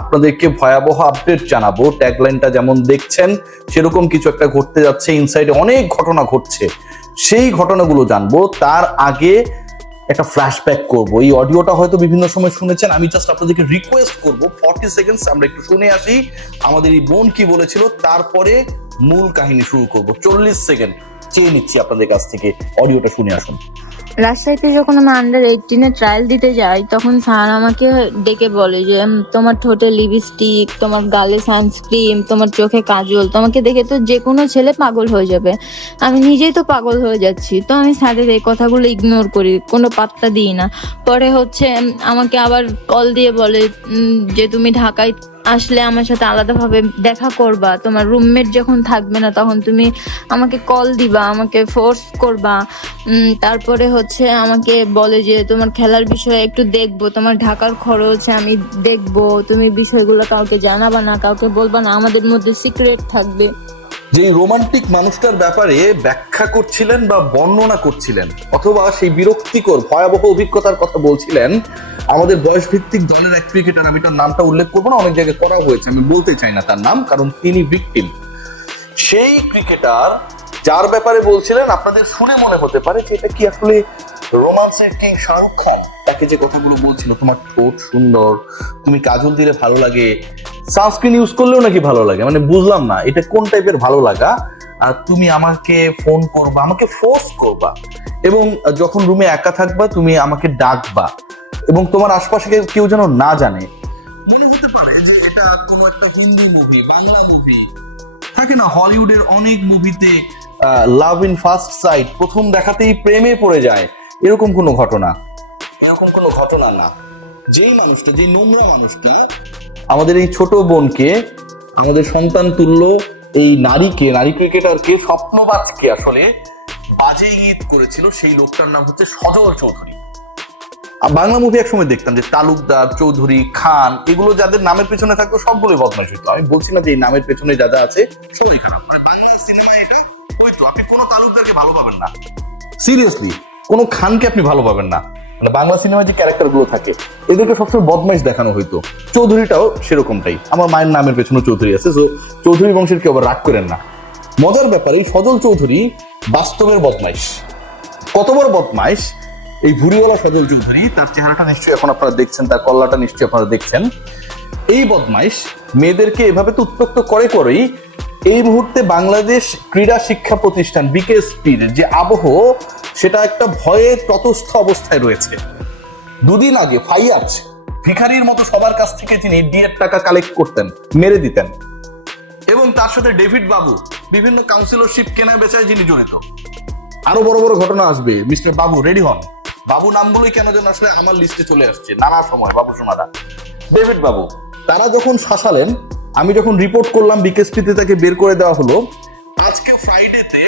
আপনাদেরকে ভয়াবহ আপডেট জানাবো। ট্যাগলাইনটা যেমন দেখছেন সেরকম কিছু একটা ঘটতে যাচ্ছে, ইনসাইডে অনেক ঘটনা ঘটছে, সেই ঘটনাগুলো জানবো। তার আগে একটা ফ্ল্যাশব্যাক করব। এই অডিওটা হয়তো বিভিন্ন সময় শুনেছেন, আমি জাস্ট আপনাদেরকে রিকোয়েস্ট করব 40 সেকেন্ডস আমরা একটু শুনে আসি আমাদের এই বোন কি বলেছিল, তারপরে মূল কাহিনী শুরু করব। 40 সেকেন্ড চেয়ে নিচ্ছি আপনাদের কাছ থেকে, অডিওটা শুনে আসুন। রাজশাহীতে যখন আমি আন্ডার 18 ট্রায়াল দিতে যাই, তখন স্যার আমাকে ডেকে বলে যে তোমার ঠোঁটে লিপস্টিক, তোমার গালে সানস্ক্রিন, তোমার চোখে কাজল, তোমাকে দেখে তো যে কোনো ছেলে পাগল হয়ে যাবে। আমি নিজেই তো পাগল হয়ে যাচ্ছি, তো আমি স্যারের এই কথাগুলো ইগনোর করি, কোনো পাত্তা দিই না। পরে আমাকে আবার কল দিয়ে বলে যে তুমি ঢাকায় আসলে আমার সাথে আলাদাভাবে দেখা করবা, তোমার রুমমেট যখন থাকবে না তখন তুমি আমাকে কল দিবা, আমাকে ফোর্স করবা। তারপরে আমাকে বলে যে তোমার খেলার বিষয়ে একটু দেখবো, তোমার ঢাকার খরচ আমি দেখবো, তুমি বিষয়গুলো কাউকে জানাবা না, কাউকে বলবা না, আমাদের মধ্যে সিক্রেট থাকবে। যে রোমান্টিক মানুষটার ব্যাপারে ব্যাখ্যা করছিলেন বা বর্ণনা করছিলেন, অথবা সেই বিরক্তিকর ভয়াবহ অভিজ্ঞতার কথা বলছিলেন আমাদের বয়স ভিত্তিক দলের এক ক্রিকেটার, আমি তার নামটা উল্লেখ করবো না, অনেক জায়গায় করা হয়েছে, আমি বলতে চাই না তার নাম, কারণ তিনি ভিকটিম। সেই ক্রিকেটার যার ব্যাপারে বলছিলেন, আপনাদের শুনে মনে হতে পারে যে এটা কি আসলে রোমান্সের কিং শাহরুখ খান, তাকে যে কথাগুলো বলছিল, তোমার ঠোঁট সুন্দর, তুমি কাজল দিলে ভালো লাগে, সানস্ক্রিন ইউজ করলেও নাকি ভালো লাগে, মানে বুঝলাম না এটা কোন টাইপের ভালো লাগা। আর তুমি আমাকে ফোন করবা, আমাকে ফোর্স করবা, এবং যখন রুমে একা থাকবা তুমি আমাকে ডাকবা, এবং তোমার আশপাশে কেউ যেন না জানে। মনে হতে পারে যে এটা কোনো একটা হিন্দি মুভি, বাংলা মুভি থাকে না, হলিউডের অনেক মুভিতে লাভ ইন ফার্স্ট সাইট, প্রথম দেখাতেই প্রেমে পড়ে যায়, এরকম কোনো ঘটনা, এরকম কোনো ঘটনা না। যে মানুষটা, যে নোংরা মানুষটা আমাদের এই ছোট বোনকে, আমাদের সন্তান তুল্য এই নারীকে, নারী ক্রিকেটারকে, স্বপ্নবাজকে আসলে বাজে ইঙ্গিত করেছিল, সেই লোকটার নাম হচ্ছে সজল চৌধুরী। বাংলা মুভি একসময় দেখতাম যে তালুকদার, চৌধুরী, খান, এগুলো যাদের নামের পেছনে থাকতো সবগুলোই বদমাইশ হইতো। আমি বলছি না যে এই নামের পেছনে যা যা আছে সবই খারাপ, মানে বাংলা সিনেমায় এটা হইতো। আপনি কোনো তালুকদারকে ভালো পাবেন না, সিরিয়াসলি কোনো খানকে আপনি ভালো পাবেন না, মানে বাংলা সিনেমায় যে ক্যারেক্টার গুলো থাকে এদেরকে সবসময় বদমাইশ দেখানো হইতো। চৌধুরীটাও সেরকমটাই, আমার মায়ের নামের পেছনে চৌধুরী আছে, তো চৌধুরী বংশের কেউ আবার রাগ করেন না। মজার ব্যাপারে সজল চৌধুরী বাস্তবের বদমাইশ। কত বড় বদমাইশ এই ভুড়িওয়ালা সজল চৌধুরী, তার চেহারাটা নিশ্চয়ই এখন আপনারা দেখছেন, তার কল্লাটা নিশ্চয়ই আপনারা দেখছেন। এই বদমাইশ মেয়েদেরকে এভাবে তো উত্তক্ত করেই এই মুহূর্তে বাংলাদেশ ক্রীড়া শিক্ষা প্রতিষ্ঠান বিকেএসপির যে আবহ, সেটা একটা ভয়ে তটস্থ অবস্থায় রয়েছে। দুদিন আগে ফাইয়াজ ভিখারির মতো সবার কাছ থেকে তিনি ডিএর টাকা কালেক্ট করতেন, মেরে দিতেন, এবং তার সাথে ডেভিড বাবু বিভিন্ন কাউন্সিলরশিপ কেনা বেচায় যিনি জড়িত। আরো বড় বড় ঘটনা আসবে, মিস্টার বাবু রেডি হন। বাবু নামগুলোই কেন যেন আসলে আমার লিস্টে চলে আসছে নানা সময়, বাবু সোনারা, ডেভিড বাবু, তারা যখন শাসালেন, আমি যখন রিপোর্ট করলাম বিকেএসপিতে তাকে বের করে দেওয়া হলো। আজকে ফ্রাইডেতে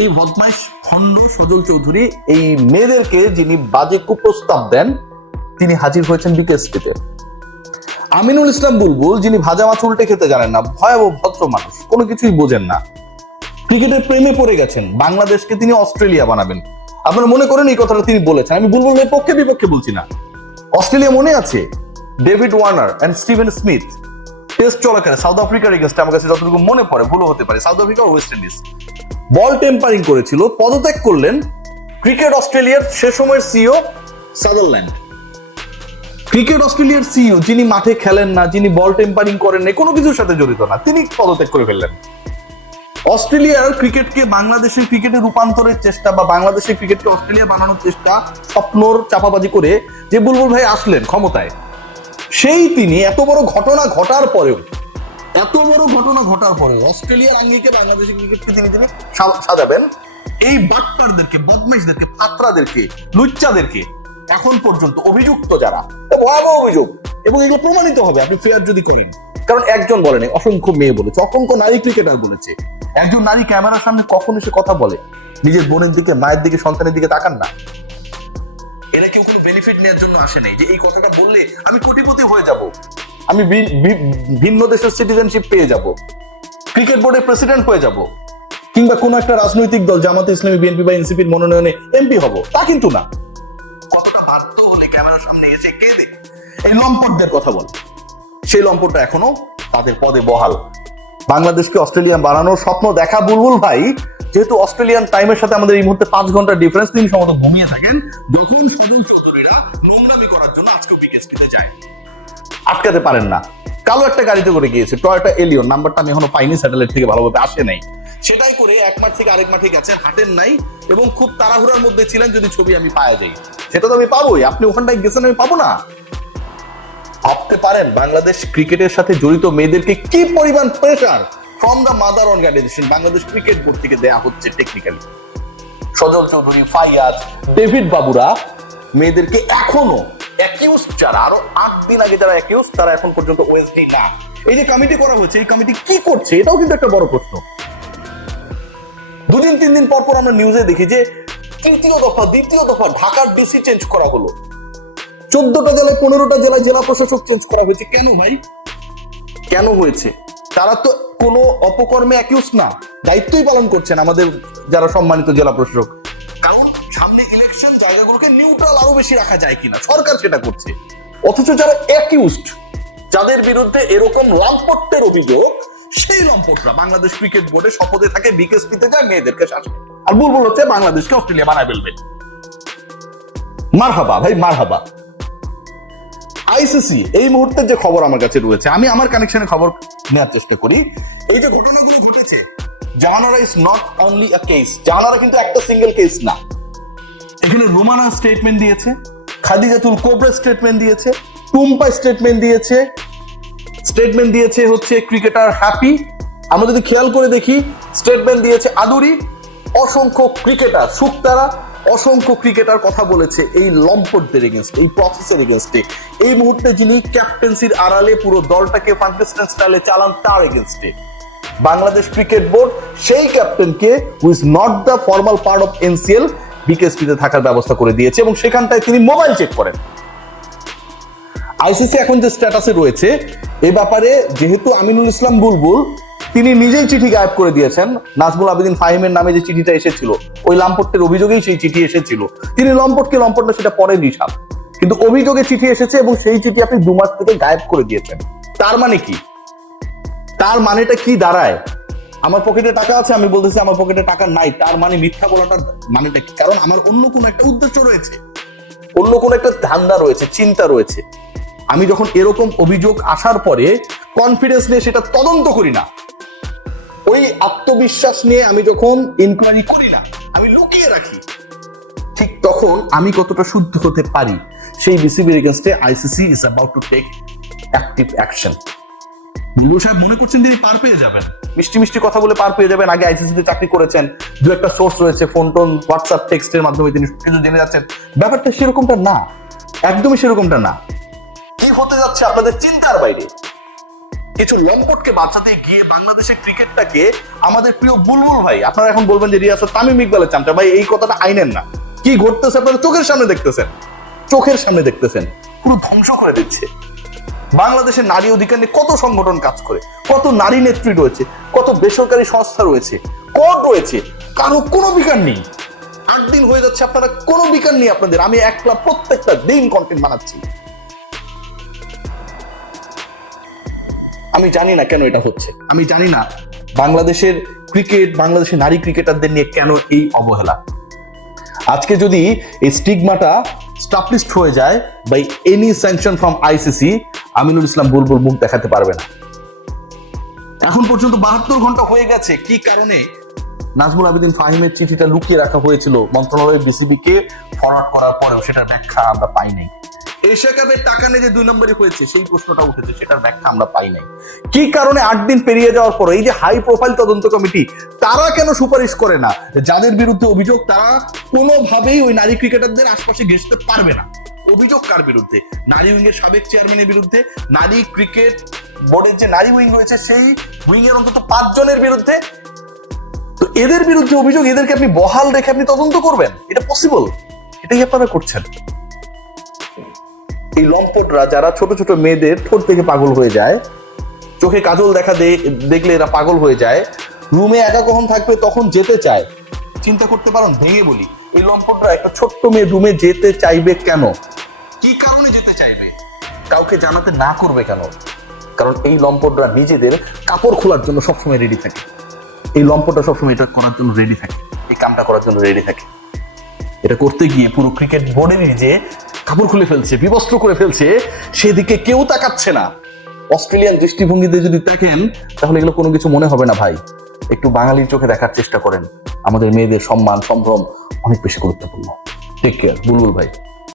এই বদমাইশ খন্ড সজল চৌধুরী এই মেয়েদেরকে যিনি বাজে কুপ্রস্তাব দেন, তিনি হাজির হয়েছেন বিকেএসপিতে। আমিনুল ইসলাম বুলবুল, যিনি ভাজা মাছ উল্টে খেতে জানেন না, ভয়াবহ ভদ্র মানুষ, কোনো কিছুই বোঝেন না, ক্রিকেটের প্রেমে পড়ে গেছেন, বাংলাদেশকে তিনি অস্ট্রেলিয়া বানাবেন। আপনারা মনে করেন এই কথাটা তিনি বলেছেন, আমি বুলবুলের পক্ষে বিপক্ষে বলছি না। অস্ট্রেলিয়া মনে আছে David Warner and Steven Smith test চলাকালে সাউথ আফ্রিকার এগেইনস্টে, আমার কাছে যতটুকু মনে পড়ে, ভুলও হতে পারে, সাউথ আফ্রিকা ও ওয়েস্ট ইন্ডিজ, বল টেম্পারিং করেছিল, পদত্যাগ করলেন ক্রিকেট অস্ট্রেলিয়ার সে সময়ের সিইও সাদারল্যান্ড। ক্রিকেট অস্ট্রেলিয়ার সিইও, যিনি মাঠে খেলেন না, যিনি বল টেম্পারিং করেন না, কোনো কিছুর সাথে জড়িত না, তিনি পদত্যাগ করে ফেললেন। অস্ট্রেলিয়ার ক্রিকেটকে বাংলাদেশের ক্রিকেটে রূপান্তরের চেষ্টা বা বাংলাদেশের ক্রিকেটকে অস্ট্রেলিয়া বানানোর চেষ্টা, স্বপ্নর চাপাবাজি করে যে বুলবুল ভাই আসলেন ক্ষমতায়, সেই তিনি এত বড় ঘটনা ঘটার পরেও অস্ট্রেলিয়ার আঙ্গিকে বাংলাদেশের ক্রিকেটকে তিনি সাজাবেন, এই বাটপারদেরকে, বদমাইশদেরকে, ফাত্রাদেরকে, লুচ্চাদেরকে এখন পর্যন্ত অভিযুক্ত যারা, ভয়াবহ অভিযোগ, এবং এগুলো প্রমাণিত হবে আপনি ফেয়ার যদি করেন। কারণ একজন বলেনি, অসংখ্য মেয়ে বলেছে, অসংখ্য নারী ক্রিকেটার বলেছে। একজন নারী ক্যামেরার সামনে কখন এসে কথা বলে, নিজের বোনের দিকে, মায়ের দিকে, সন্তানের দিকে তাকান না। এরা কেউ কোনো বেনিফিট নেওয়ার জন্য আসে নাই যে এই কথাটা বললে আমি কোটিপতি হয়ে যাব, আমি ভিন্ন দেশের সিটিজেনশিপ পেয়ে যাব, ক্রিকেট বোর্ডের প্রেসিডেন্ট হয়ে যাব, কিংবা কোনো একটা রাজনৈতিক দল জামাতে ইসলামী, বিএনপি বা এনসিপির মনোনয়নে এমপি হব, তা কিন্তু না। কতটা বাধ্য হলে ক্যামেরার সামনে এসে কেঁদে এই লম্পটদের কথা বলে। সেই লম্পটটা এখনো তাদের পদে বহাল। বাংলাদেশকে অস্ট্রেলিয়ান বানানোর স্বপ্ন দেখা বুলবুল ভাই, যেহেতু অস্ট্রেলিয়ান টাইমের সাথে আমাদের এই মুহূর্তে 5 ঘন্টার ডিফারেন্স, তিনি সম্ভবত ঘুমিয়ে থাকেন যখন সজল চৌধুরীরা নোংরামি করার জন্য আজকে বিকেএসপিতে যায়। আটকাতে পারেন না। কালো একটা গাড়িতে করে গিয়েছে, টয়োটা এলিয়ন, নাম্বারটা আমি এখনো পাইনি, স্যাটেলাইট থেকে ভালোভাবে আসে নাই। সেটাই করে এক মাঠ থেকে আরেক মাঠে গেছেন, হাঁটেন নাই এবং খুব তাড়াহুড়ার মধ্যে ছিলেন যদি ছবি আমি পাওয়া যাই। সেটা তো আমি পাবোই, আপনি ওখানটায় গেছেন আমি পাবো না? ভাবতে পারেন বাংলাদেশ ক্রিকেটের সাথে জড়িত মেয়েদেরকে কি পরিমাণ pressure from the mother organization Bangladesh cricket board থেকে দেয়া হচ্ছে টেকনিক্যালি। সজল চৌধুরী, ফাইয়াজ, ডেভিড বাবুরা মেয়েদেরকে এখনো অ্যাকিউজ, যারা আরো 8 দিন আগে যারা অ্যাকিউজ, তারা এখন পর্যন্ত ওএসডি না। এই যে কমিটি করা হয়েছে, এই কমিটি কি করছে এটাও কিন্তু একটা বড় প্রশ্ন। 2 দিন 3 দিন পর পর আমরা নিউজে দেখি যে তৃতীয় দফা দ্বিতীয় দফা ঢাকার ডিসি চেঞ্জ করা হলো, 14টা জেলায় 15টা জেলায় জেলা প্রশাসক চেঞ্জ করা হয়েছে। কেন ভাই, কেন হয়েছে? তারা তো কোনো অপকর্মে অ্যাকিউজ না, দায়িত্বই পালন করছেন আমাদের যারা সম্মানিত জেলা প্রশাসক। কারণ সামনে ইলেকশন, জায়গাগুলোকে নিউট্রাল আরো বেশি রাখা যায় কিনা, সরকার সেটা করছে। অথচ যারা অ্যাকিউজড, যাদের বিরুদ্ধে এরকম লম্পটের অভিযোগ, সেই লম্পটরা বাংলাদেশ ক্রিকেট বোর্ডে শপথে থাকে, বিকেএসপিতে যায় মেয়েদেরকে শাসন, আর বুলবুল হচ্ছে বাংলাদেশকে অস্ট্রেলিয়া বানায় ফেলবে। মারহাবা ভাই, মারহাবা। আইসিসি এই মুহূর্তে যে খবর আমার কাছে রয়েছে, আমি আমার কানেকশনে খবর নেওয়ার চেষ্টা করি। এই যে ঘটনাগুলো ঘটেছে, Jahanara is not only a case, Jahanara কিন্তু একটা সিঙ্গেল কেস না। এখানে রোমানা স্টেটমেন্ট দিয়েছে, খাদিজাতুল কোবরা স্টেটমেন্ট দিয়েছে, টুম্পা স্টেটমেন্ট দিয়েছে হচ্ছে ক্রিকেটার হ্যাপি। আমরা যদি খেয়াল করে দেখি, স্টেটমেন্ট দিয়েছে আদুরি, অসংখ্য ক্রিকেটার, সুক্তারা, অসংখ্য ক্রিকেটার কথা বলেছে এই লম্পটদের এগেনস্ট, এই প্রসেসের এগেনস্টে। এই মুহূর্তে যিনি ক্যাপ্টেন্সির আড়ালে পুরো দলটাকে ফ্রাঙ্কেস্টাইন স্টাইলে চালান, তার এগেনস্টে বাংলাদেশ ক্রিকেট বোর্ড সেই ক্যাপ্টেনকে who is not the formal part of NCL বিকেএসপিতে থাকার ব্যবস্থা করে দিয়েছে এবং সেখানটায় তিনি মোবাইল চেক করেন। আইসিসি এখন যে স্ট্যাটাসে রয়েছে এ ব্যাপারে, যেহেতু আমিনুল ইসলাম বুলবুল তিনি নিজেই চিঠি গায়েব করে দিয়েছেন, নাজমুল আবেদিন ফাহিমের নামে যে চিঠিটা এসেছিল ওই লম্পটের অভিযোগেই সেই চিঠি এসেছিল। তিনি লম্পটকে লম্পট না সেটা পরের হিসাব, কিন্তু অভিযোগে চিঠি এসেছে এবং সেই চিঠি আপনি 2 মাস থেকে গায়েব করে দিয়েছেন। তার মানে কি? তার মানেটা কি দাঁড়ায়? আমার পকেটে টাকা আছে, আমি বলতেছি আমার পকেটে টাকা নাই, তার মানে মিথ্যা বলাটা মানেটা কি? কারণ আমার অন্য কোনো একটা উদ্দেশ্য রয়েছে, অন্য কোনো একটা ধান্দা রয়েছে, চিন্তা রয়েছে। আমি যখন এরকম অভিযোগ আসার পরে কনফিডেন্স নিয়ে সেটা তদন্ত করি না, ওই আত্মবিশ্বাস নিয়ে আমি যখন ইনকোয়ারি করি না, আমি লুকিয়ে রাখি, ঠিক তখন আমি কতটা শুদ্ধ হতে পারি সেই বিসিবির এগেইনস্টে ICC is about to take active action. Bulbul সাহেব মনে করছেন তিনি পার পেয়ে যাবেন, মিষ্টি মিষ্টি কথা বলে পার পেয়ে যাবেন। আগে আইসিসিতে চাকরি করেছেন, 2-একটা সোর্স রয়েছে, ফোন টোন হোয়াটসঅ্যাপ টেক্সটের মাধ্যমে তিনি কিছু জেনে যাচ্ছেন। ব্যাপারটা সেরকমটা না, একদমই সেরকমটা না। কি হতে যাচ্ছে আপনাদের চিন্তার বাইরে। কিছু লম্পটকে বাঁচাতে গিয়ে বাংলাদেশের ক্রিকেটটাকে আমাদের প্রিয় বুলবুল ভাই, আপনারা এখন বলবেন যে রিয়াসত তামিম ইকবালের চামচা, ভাই এই কথাটা আইনেন না। কি ঘটতেছে আপনারা চোখের সামনে দেখতেছেন, পুরো ধ্বংস করে দিচ্ছে। বাংলাদেশের নারী অধিকার নিয়ে কত সংগঠন কাজ করে, কত নারী নেত্রী রয়েছে, কত বেসরকারি সংস্থা রয়েছে, কোর্ট রয়েছে, কারো কোনো বিকার নেই। 8 দিন হয়ে যাচ্ছে আপনারা কোনো বিকার নেই আপনাদের। আমি একলা প্রত্যেকটা দিন কন্টেন্ট বানাচ্ছি। আমি জানি না কেন এটা হচ্ছে, আমি জানি না বাংলাদেশের ক্রিকেট, বাংলাদেশের নারী ক্রিকেটারদের নিয়ে কেন এই অবহেলা। আজকে যদি এই স্টিগমাটা স্টাবলিশড হয়ে যায় by any sanction from ICC, Aminul Islam Bulbul মুখ দেখাতে পারবে না। এখন পর্যন্ত 72 ঘন্টা হয়ে গেছে, কি কারণে নাজমুল আবেদিন ফাহিমের চিঠিটা লুকিয়ে রাখা হয়েছিল মন্ত্রণালয়ের বিসিবিকে ফরওয়ার্ড করার পরেও সেটার ব্যাখ্যা আমরা পাই নাই। এশিয়া কাপের টাকা নিয়ে যে 2 নম্বরই হয়েছে সেই প্রশ্নটা উঠেছে, সেটার ব্যাখ্যা আমরা পাই নাই। কি কারণে 8 দিন পেরিয়ে যাওয়ার পর এই যে হাই প্রোফাইল তদন্ত কমিটি, তারা কেন সুপারিশ করে না যাদের বিরুদ্ধে অভিযোগ তারা কোনোভাবেই ওই নারী ক্রিকেটারদের আশপাশে ঘেঁষতে পারবে না? অভিযোগ কার বিরুদ্ধে? নারী উইং এর সাবেক চেয়ারম্যানের বিরুদ্ধে, নারী ক্রিকেট বোর্ডের যে নারী উইং রয়েছে সেই উইং এর অন্তত 5 জনের বিরুদ্ধে। তো এদের বিরুদ্ধে অভিযোগ, এদেরকে আপনি বহাল রেখে আপনি তদন্ত করবেন? এটা পসিবল? এটাই আপনারা করছেন। এই লম্পটরা যারা ছোট ছোট মেয়েদের ঠোঁট থেকে পাগল হয়ে যায়, চোখে কাজল দেখলে এরা পাগল হয়ে যায়, রুমে একা কখন থাকবে তখন যেতে চায়, চিন্তা করতে পারেন। ভেঙে বলি, এই লম্পটরা একটা ছোট্ট মেয়ে রুমে যেতে চাইবে কেন? কি কারণে যেতে চাইবে? কাউকে জানাতে না করবে কেন? কারণ এই লম্পটরা নিজেদের কাপড় খোলার জন্য সবসময় রেডি থাকে, এই লম্পটরা সবসময় এটা করার জন্য রেডি থাকে, এই কামটা করার জন্য রেডি থাকে। এটা করতে গিয়ে পুরো ক্রিকেট বোর্ডেরই যে কাপড় খুলে ফেলছে, বিবস্ত্র করে ফেলছে, সেদিকে কেউ তাকাচ্ছে না। অস্ট্রেলিয়ান দৃষ্টিভঙ্গিতে যদি দেখেন তাহলে এগুলো কোনো কিছু মনে হবে না ভাই। একটু বাঙালির চোখে দেখার চেষ্টা করেন, আমাদের মেয়েদের সম্মান সম্ভ্রম অনেক বেশি গুরুত্বপূর্ণ। টেক কেয়ার, বুলবুল ভাই।